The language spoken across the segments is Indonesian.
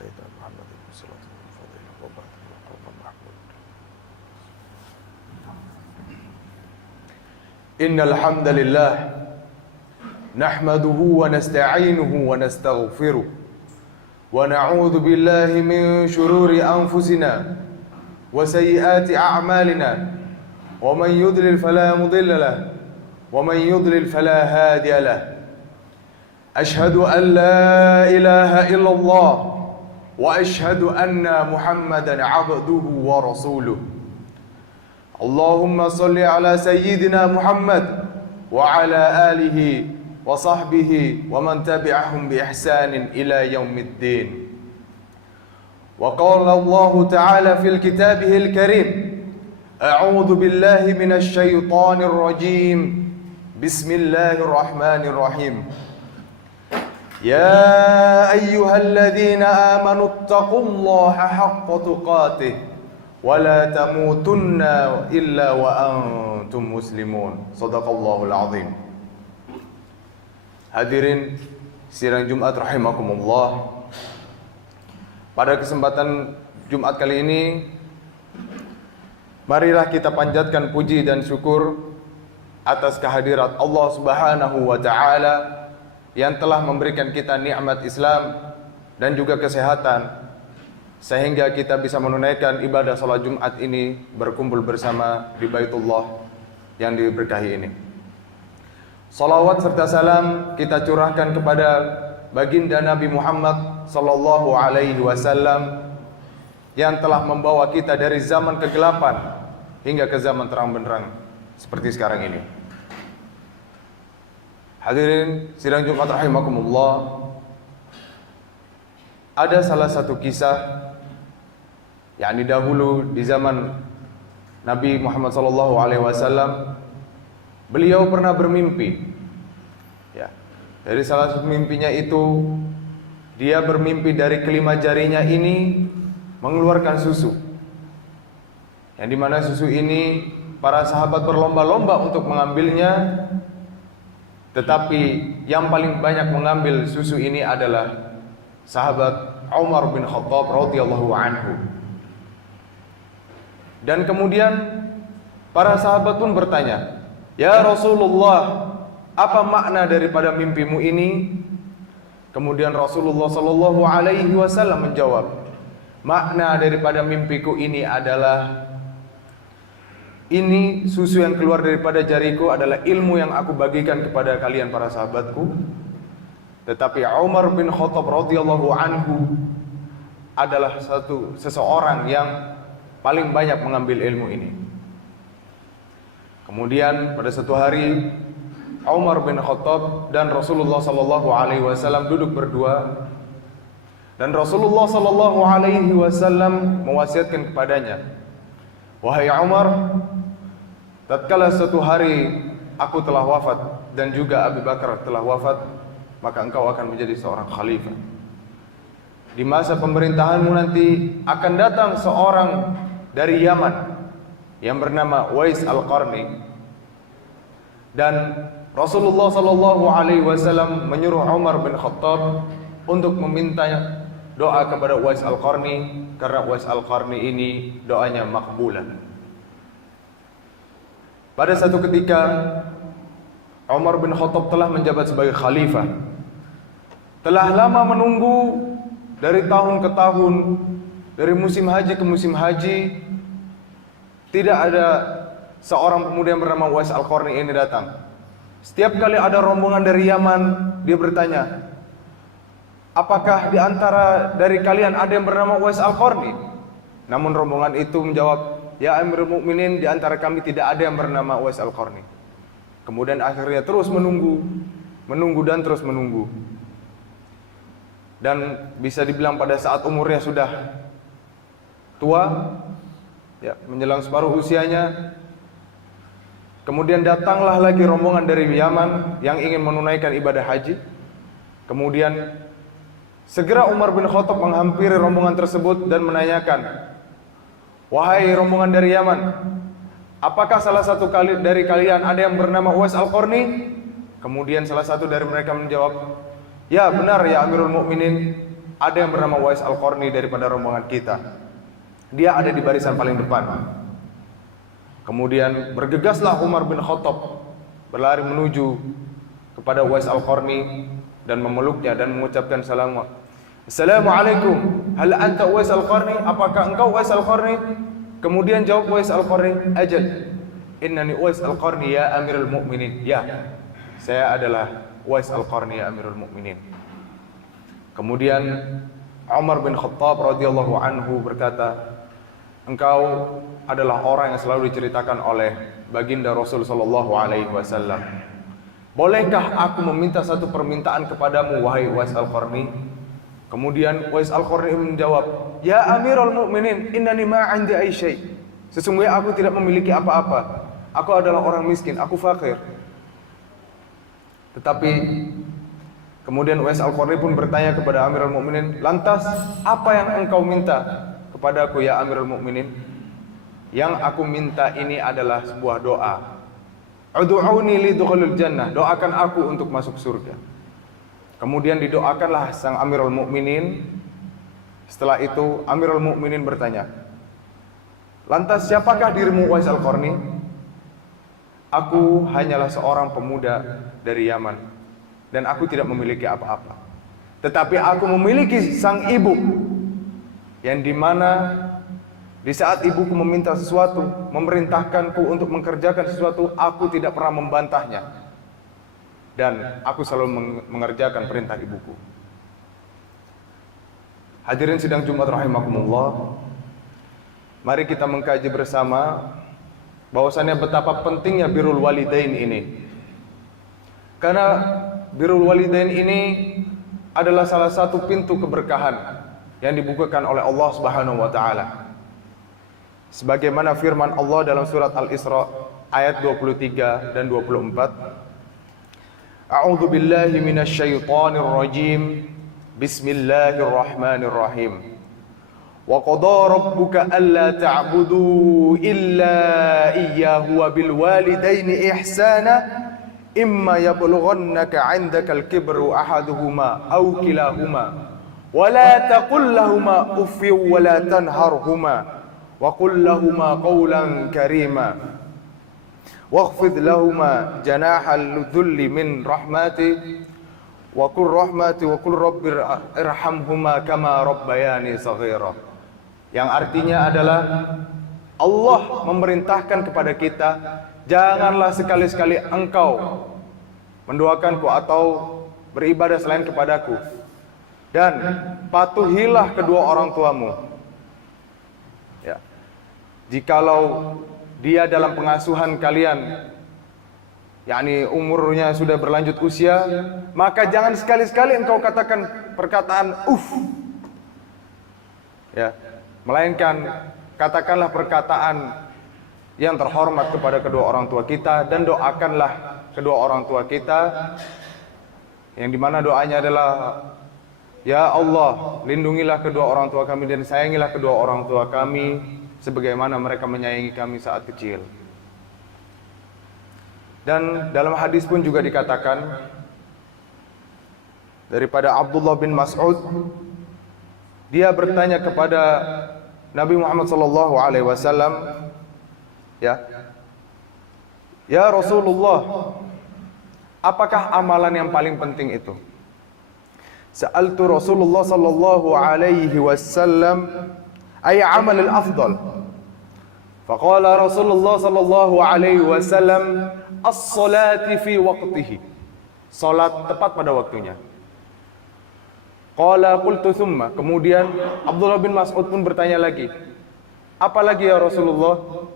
سيدنا محمد صلى الله عليه وبعد مقام محمود. إن الحمد لله نحمده ونستعينه ونستغفره ونعوذ بالله من شرور أنفسنا وسيئات أعمالنا ومن يضلل فلا مضل له ومن يضلل فلا هادي له. أشهد أن لا إله إلا الله وأشهد أن محمدا عبده ورسوله. اللهم صل على سيدنا محمد وعلى آله وصحبه ومن تبعهم بإحسان إلى يوم الدين. وقال الله تعالى في كتابه الكريم: أعوذ بالله من الشيطان الرجيم بسم الله الرحمن الرحيم. يا أيها الذين آمنوا اتقوا الله حق تقاته ولا تموتن إلا وأنتم مسلمون. Shadaqallahul azim. Hadirin sidang Jumat rahimakumullah. Pada kesempatan Jumat kali ini, marilah kita panjatkan puji dan syukur atas kehadirat Allah Subhanahu wa taala yang telah memberikan kita nikmat Islam dan juga kesehatan, sehingga kita bisa menunaikan ibadah salat Jumat ini berkumpul bersama di Baitullah yang diberkahi ini. Salawat serta salam kita curahkan kepada baginda Nabi Muhammad sallallahu alaihi wasallam yang telah membawa kita dari zaman kegelapan hingga ke zaman terang benderang seperti sekarang ini. Hadirin sidang Jumat rahimakumullah. Ada salah satu kisah, yakni dahulu di zaman Nabi Muhammad sallallahu alaihi wasallam, beliau pernah bermimpi. Ya, dari salah satu mimpinya itu, dia bermimpi dari kelima jarinya ini mengeluarkan susu. Yang dimana susu ini para sahabat berlomba-lomba untuk mengambilnya, tetapi yang paling banyak mengambil susu ini adalah sahabat Umar bin Khattab radhiyallahu anhu. Dan kemudian para sahabat pun bertanya, "Ya Rasulullah, apa makna daripada mimpimu ini?" Kemudian Rasulullah sallallahu alaihi wasallam menjawab, "Makna daripada mimpiku ini adalah ini susu yang keluar daripada jariku adalah ilmu yang aku bagikan kepada kalian para sahabatku. Tetapi Umar bin Khattab radhiyallahu anhu adalah seseorang yang paling banyak mengambil ilmu ini." Kemudian pada satu hari Umar bin Khattab dan Rasulullah sallallahu alaihi wasallam duduk berdua, dan Rasulullah sallallahu alaihi wasallam mewasiatkan kepadanya, "Wahai Umar, tatkala suatu hari aku telah wafat dan juga Abu Bakar telah wafat, maka engkau akan menjadi seorang khalifah. Di masa pemerintahanmu nanti akan datang seorang dari Yaman yang bernama Uwais Al-Qarni." Dan Rasulullah sallallahu alaihi wasallam menyuruh Umar bin Khattab untuk meminta doa kepada Uwais Al-Qarni, karena Uwais Al-Qarni ini doanya makbulah. Pada satu ketika Umar bin Khattab telah menjabat sebagai khalifah. Telah lama menunggu dari tahun ke tahun, dari musim haji ke musim haji, tidak ada seorang pemuda yang bernama Uwais Al-Qarni ini datang. Setiap kali ada rombongan dari Yaman, dia bertanya, "Apakah di antara dari kalian ada yang bernama Uwais Al-Qarni?" Namun rombongan itu menjawab, "Ya Amirul Mukminin, di antara kami tidak ada yang bernama Uwais Al-Qarni." Kemudian akhirnya terus menunggu dan terus menunggu. Dan bisa dibilang pada saat umurnya sudah tua, ya, menjelang separuh usianya, kemudian datanglah lagi rombongan dari Yaman yang ingin menunaikan ibadah haji. Kemudian segera Umar bin Khattab menghampiri rombongan tersebut dan menanyakan, "Wahai rombongan dari Yaman, apakah salah satu dari kalian ada yang bernama Uwais Al-Qarni?" Kemudian salah satu dari mereka menjawab, "Ya benar ya Amirul Mukminin, ada yang bernama Uwais Al-Qarni daripada rombongan kita. Dia ada di barisan paling depan. Kemudian bergegaslah Umar bin Khattab berlari menuju kepada Uwais Al-Qarni dan memeluknya dan mengucapkan Assalamualaikum, hal anta Uwais Al-Qarni? Apakah engkau Uwais Al-Qarni? Kemudian jawab Uwais Al-Qarni, ajal, innani Uwais Al-Qarni ya Amirul Mukminin. Ya, saya adalah Uwais Al-Qarni ya Amirul Mukminin. Kemudian Umar bin Khattab radhiyallahu anhu berkata, engkau adalah orang yang selalu diceritakan oleh baginda Rasul sallallahu alaihi wasallam. Bolehkah aku meminta satu permintaan kepadamu wahai Uwais Al-Qarni? Kemudian Uwais Al-Qarni menjawab, ya Amirul Mukminin, innani ma 'indi ay syai'. Sesungguhnya aku tidak memiliki apa-apa. Aku adalah orang miskin, aku fakir. Tetapi kemudian Uwais Al-Qarni pun bertanya kepada Amirul Mukminin, lantas apa yang engkau minta kepadaku ya Amirul Mukminin? Yang aku minta ini adalah sebuah doa. Ud'uuni lidukhulil jannah, doakan aku untuk masuk surga. Kemudian didoakanlah sang Amirul Mukminin. Setelah itu Amirul Mukminin bertanya, lantas siapakah dirimu Uwais Al-Qarni? Aku hanyalah seorang pemuda dari Yaman dan aku tidak memiliki apa-apa. Tetapi aku memiliki sang ibu, yang dimana di saat ibuku meminta sesuatu, memerintahkanku untuk mengerjakan sesuatu, aku tidak pernah membantahnya. Dan aku selalu mengerjakan perintah ibuku. Hadirin sidang Jumat rahimakumullah, mari kita mengkaji bersama bahwasannya betapa pentingnya birrul walidain ini. Karena birrul walidain ini adalah salah satu pintu keberkahan yang dibukakan oleh Allah Subhanahu wa taala. Sebagaimana firman Allah dalam surat Al-Isra ayat 23 dan 24. A'udzu billahi minasyaitonir rajim. Bismillahirrahmanirrahim. Wa qada rabbuka alla ta'budu illa iyyahu wa bil walidaini ihsana imma yablughannaka 'indaka al-kibru ahaduhuma aw kilahuma wa la taqul lahumā uffin wa la tanharhumā wa qul lahumā qawlan karīmā wakhfid lahumā janāhal dhulli min rahmati wa qul rahmati wa qul rabbi irhamhumā kamā rabbayānī shaghīrā. Yang artinya adalah Allah memerintahkan kepada kita, janganlah sekali-sekali engkau mendoakanku atau beribadah selain kepadaku, dan patuhilah kedua orang tuamu. Ya. Jikalau dia dalam pengasuhan kalian, yakni umurnya sudah berlanjut usia, maka jangan sekali-sekali engkau katakan perkataan ya, melainkan katakanlah perkataan yang terhormat kepada kedua orang tua kita, dan doakanlah kedua orang tua kita, yang dimana doanya adalah, ya Allah, lindungilah kedua orang tua kami dan sayangilah kedua orang tua kami sebagaimana mereka menyayangi kami saat kecil. Dan dalam hadis pun juga dikatakan daripada Abdullah bin Mas'ud, dia bertanya kepada Nabi Muhammad sallallahu alaihi wasallam, ya Rasulullah, apakah amalan yang paling penting itu? Sa'altu Rasulullah sallallahu alaihi wasallam ay amal al-afdal. Faqala Rasulullah sallallahu alaihi wasallam as-salati fi waqtihi. Salat tepat pada waktunya. Qala qultu thumma. Kemudian Abdullah bin Mas'ud pun bertanya lagi, apa lagi ya Rasulullah?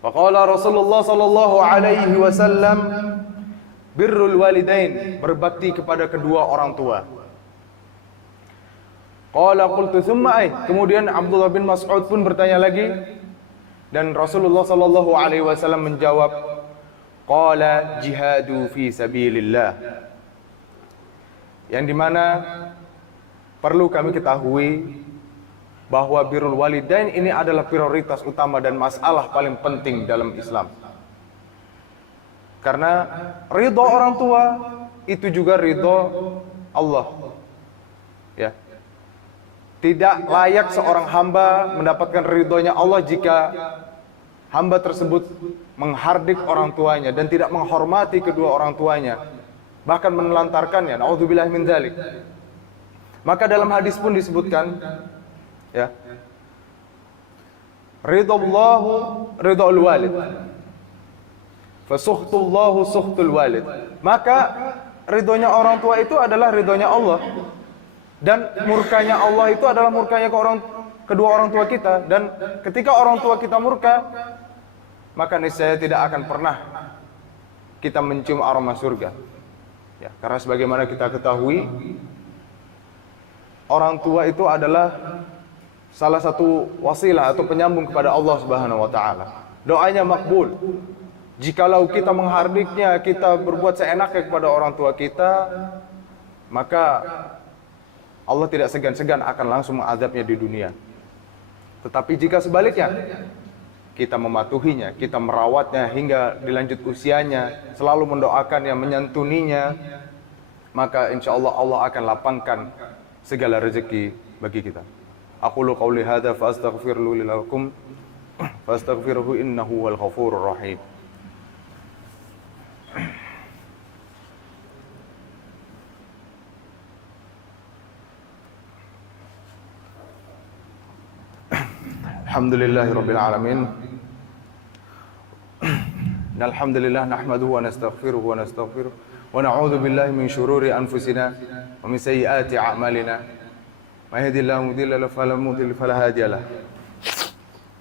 Faqala Rasulullah sallallahu alaihi wasallam birrul walidain, berbakti kepada kedua orang tua. Qala qultu thumma ay. Kemudian Abdullah bin Mas'ud pun bertanya lagi, dan Rasulullah sallallahu alaihi wasallam menjawab, qala jihadu fi sabilillah. Yang dimana perlu kami ketahui bahwa birrul walidain ini adalah prioritas utama dan masalah paling penting dalam Islam. Karena ridho orang tua itu juga ridho Allah. Ya. Tidak layak seorang hamba mendapatkan ridhonya Allah jika hamba tersebut menghardik orang tuanya dan tidak menghormati kedua orang tuanya, bahkan menelantarkannya. Nauzubillahi min dzalik. Maka dalam hadis pun disebutkan, ya, ridhul walid, fasuhtullahu suhtul walid. Maka ridhonya orang tua itu adalah ridhonya Allah, dan murkanya Allah itu adalah murkanya kedua orang tua kita. Dan ketika orang tua kita murka, maka niscaya tidak akan pernah kita mencium aroma surga. Ya, karena sebagaimana kita ketahui, orang tua itu adalah salah satu wasilah atau penyambung kepada Allah Subhanahu wa taala. Doanya makbul. Jikalau kita menghardiknya, kita berbuat seenaknya kepada orang tua kita, maka Allah tidak segan-segan akan langsung mengadabnya di dunia. Tetapi jika sebaliknya, kita mematuhinya, kita merawatnya hingga dilanjut usianya, selalu mendoakannya, menyantuninya, maka insya Allah Allah akan lapangkan segala rezeki bagi kita. Aqulu qawli hadza fa astaghfiru li lakum fastaghfiruhu innahu wal ghafurur rahim. Alhamdulillahirabbil alamin. Alhamdulillah nahmaduhu wa nastaghfiruhu wa nastaghfiruh wa na'udzu billahi min shururi anfusina wa min sayyiati a'malina. May yahdihillahu fala mudilla fala hadiya lahu.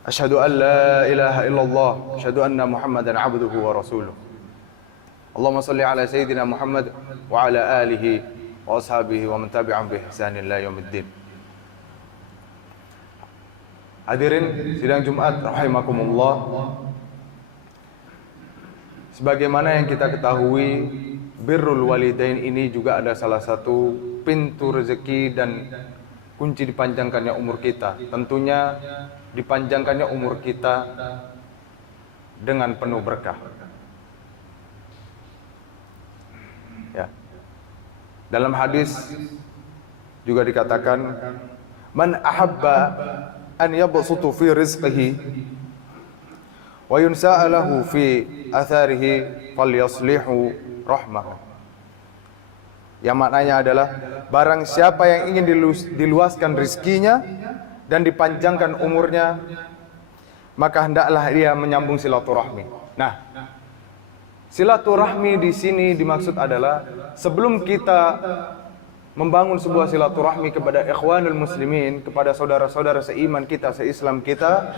Asyhadu an la ilaha illallah, asyhadu anna Muhammadan 'abduhu wa rasuluh. Allahumma shalli ala sayyidina Muhammad wa ala alihi wa ashabihi wa man tabi'ahum bi ihsanin ila yaumiddin. Hadirin sidang Jumat rahimakumullah. Sebagaimana yang kita ketahui, birrul walidain ini juga ada salah satu pintu rezeki dan kunci dipanjangkannya umur kita. Tentunya dipanjangkannya umur kita dengan penuh berkah. Ya. Dalam hadis juga dikatakan, man ahabba an yabsutu fi rizqihi wa yunsa'a lahu fi atharihi falyaslihu rahmah. Yang maknanya adalah, barang siapa yang ingin diluaskan rizkinya dan dipanjangkan umurnya, maka hendaklah dia menyambung silaturahmi. Nah, silaturahmi di sini dimaksud adalah sebelum kita membangun sebuah silaturahmi kepada ikhwanul muslimin, kepada saudara-saudara seiman kita, seislam kita,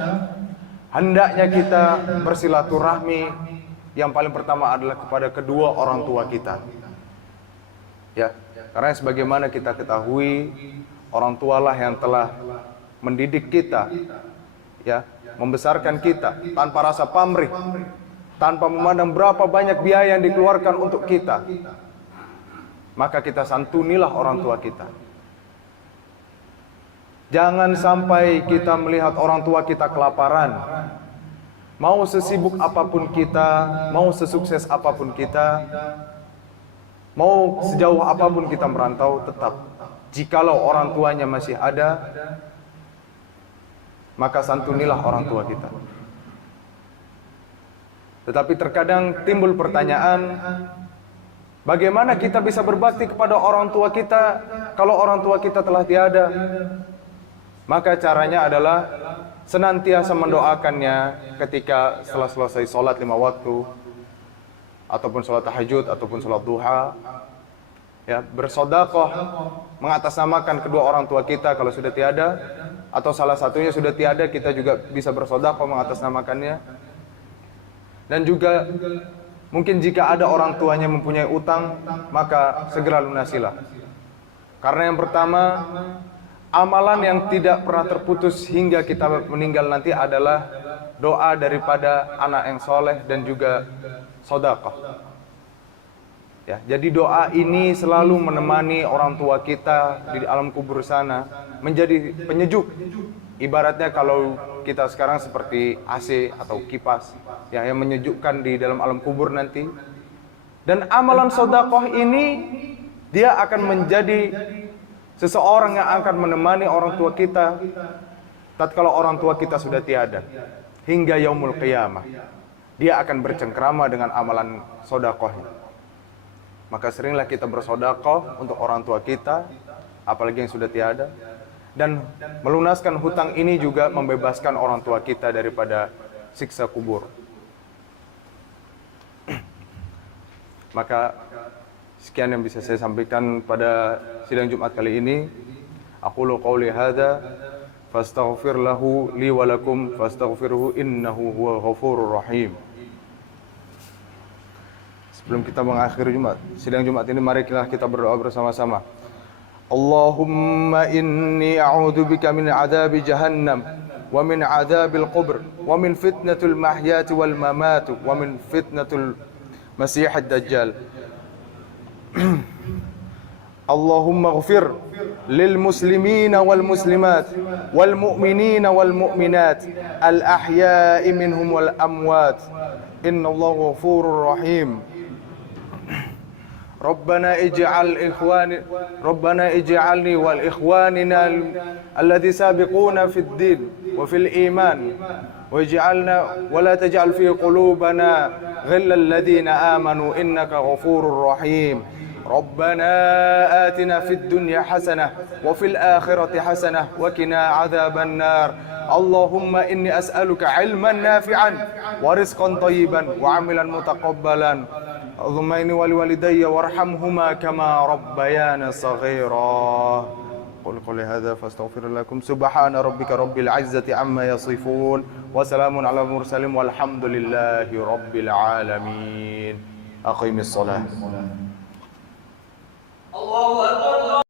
hendaknya kita bersilaturahmi yang paling pertama adalah kepada kedua orang tua kita. Ya, karena sebagaimana kita ketahui, orang tualah yang telah mendidik kita, ya, membesarkan kita tanpa rasa pamrih, tanpa memandang berapa banyak biaya yang dikeluarkan untuk kita. Maka kita santunilah orang tua kita. Jangan sampai kita melihat orang tua kita kelaparan. Mau sesibuk apapun kita, mau sesukses apapun kita, mau sejauh apapun kita merantau, tetap jikalau orang tuanya masih ada, maka santunilah orang tua kita. Tetapi terkadang timbul pertanyaan, bagaimana kita bisa berbakti kepada orang tua kita kalau orang tua kita telah tiada? Maka caranya adalah senantiasa mendoakannya ketika setelah selesai sholat 5 waktu, ataupun sholat tahajud, ataupun sholat duha. Ya, bersedekah mengatasnamakan kedua orang tua kita kalau sudah tiada, atau salah satunya sudah tiada, kita juga bisa bersedekah mengatasnamakannya. Dan juga mungkin jika ada orang tuanya mempunyai utang, maka segera lunasilah. Karena yang pertama, amalan yang tidak pernah terputus hingga kita meninggal nanti adalah doa daripada anak yang soleh dan juga sedekah. Ya, jadi doa ini selalu menemani orang tua kita di alam kubur sana, menjadi penyejuk. Ibaratnya kalau kita sekarang seperti AC atau kipas, ya, yang menyejukkan di dalam alam kubur nanti. Dan amalan sedekah ini dia akan menjadi Seseorang yang akan menemani orang tua kita tatkala orang tua kita sudah tiada hingga yaumul qiyamah. Dia akan bercengkrama dengan amalan sedekahnya. Maka seringlah kita bersedekah untuk orang tua kita, apalagi yang sudah tiada. Dan melunaskan hutang ini juga membebaskan orang tua kita daripada siksa kubur. Maka sekian yang bisa saya sampaikan pada sidang Jumat kali ini. Aqulu qawli hadza fastaghfir lahu li wa lakum fastaghfiruhu innahu huwal ghafurur rahim. Sebelum kita mengakhiri sidang Jumat ini, mari kita berdoa bersama-sama. Allahumma inni a'udzubika min adzabi jahannam wa min adzabil qabr wa min fitnatul mahyati wal mamat wa min fitnatul masihid dajjal. Allahumma ighfir lil muslimina wal muslimat wal mu'minina wal mu'minat al ahya'i minhum wal amwat innallaha ghafurur rahim. ربنا اجعلني والإخواننا الذي سابقونا في الدين وفي الإيمان واجعلنا ولا تجعل في قلوبنا غلا الذين آمنوا إنك غفور رحيم. ربنا آتنا في الدنيا حسنة وفي الآخرة حسنة وقنا عذاب النار. اللهم إني أسألك علما نافعا ورزقا طيبا وعملا متقبلا. اللهم إني ولوالدي وارحمهما كما ربيانا صغيرا. قولي هذا فاستغفر لكم. سبحان ربك رب العزة عما يصفون وسلام على المرسلين والحمد لله رب العالمين. أقيم الصلاة.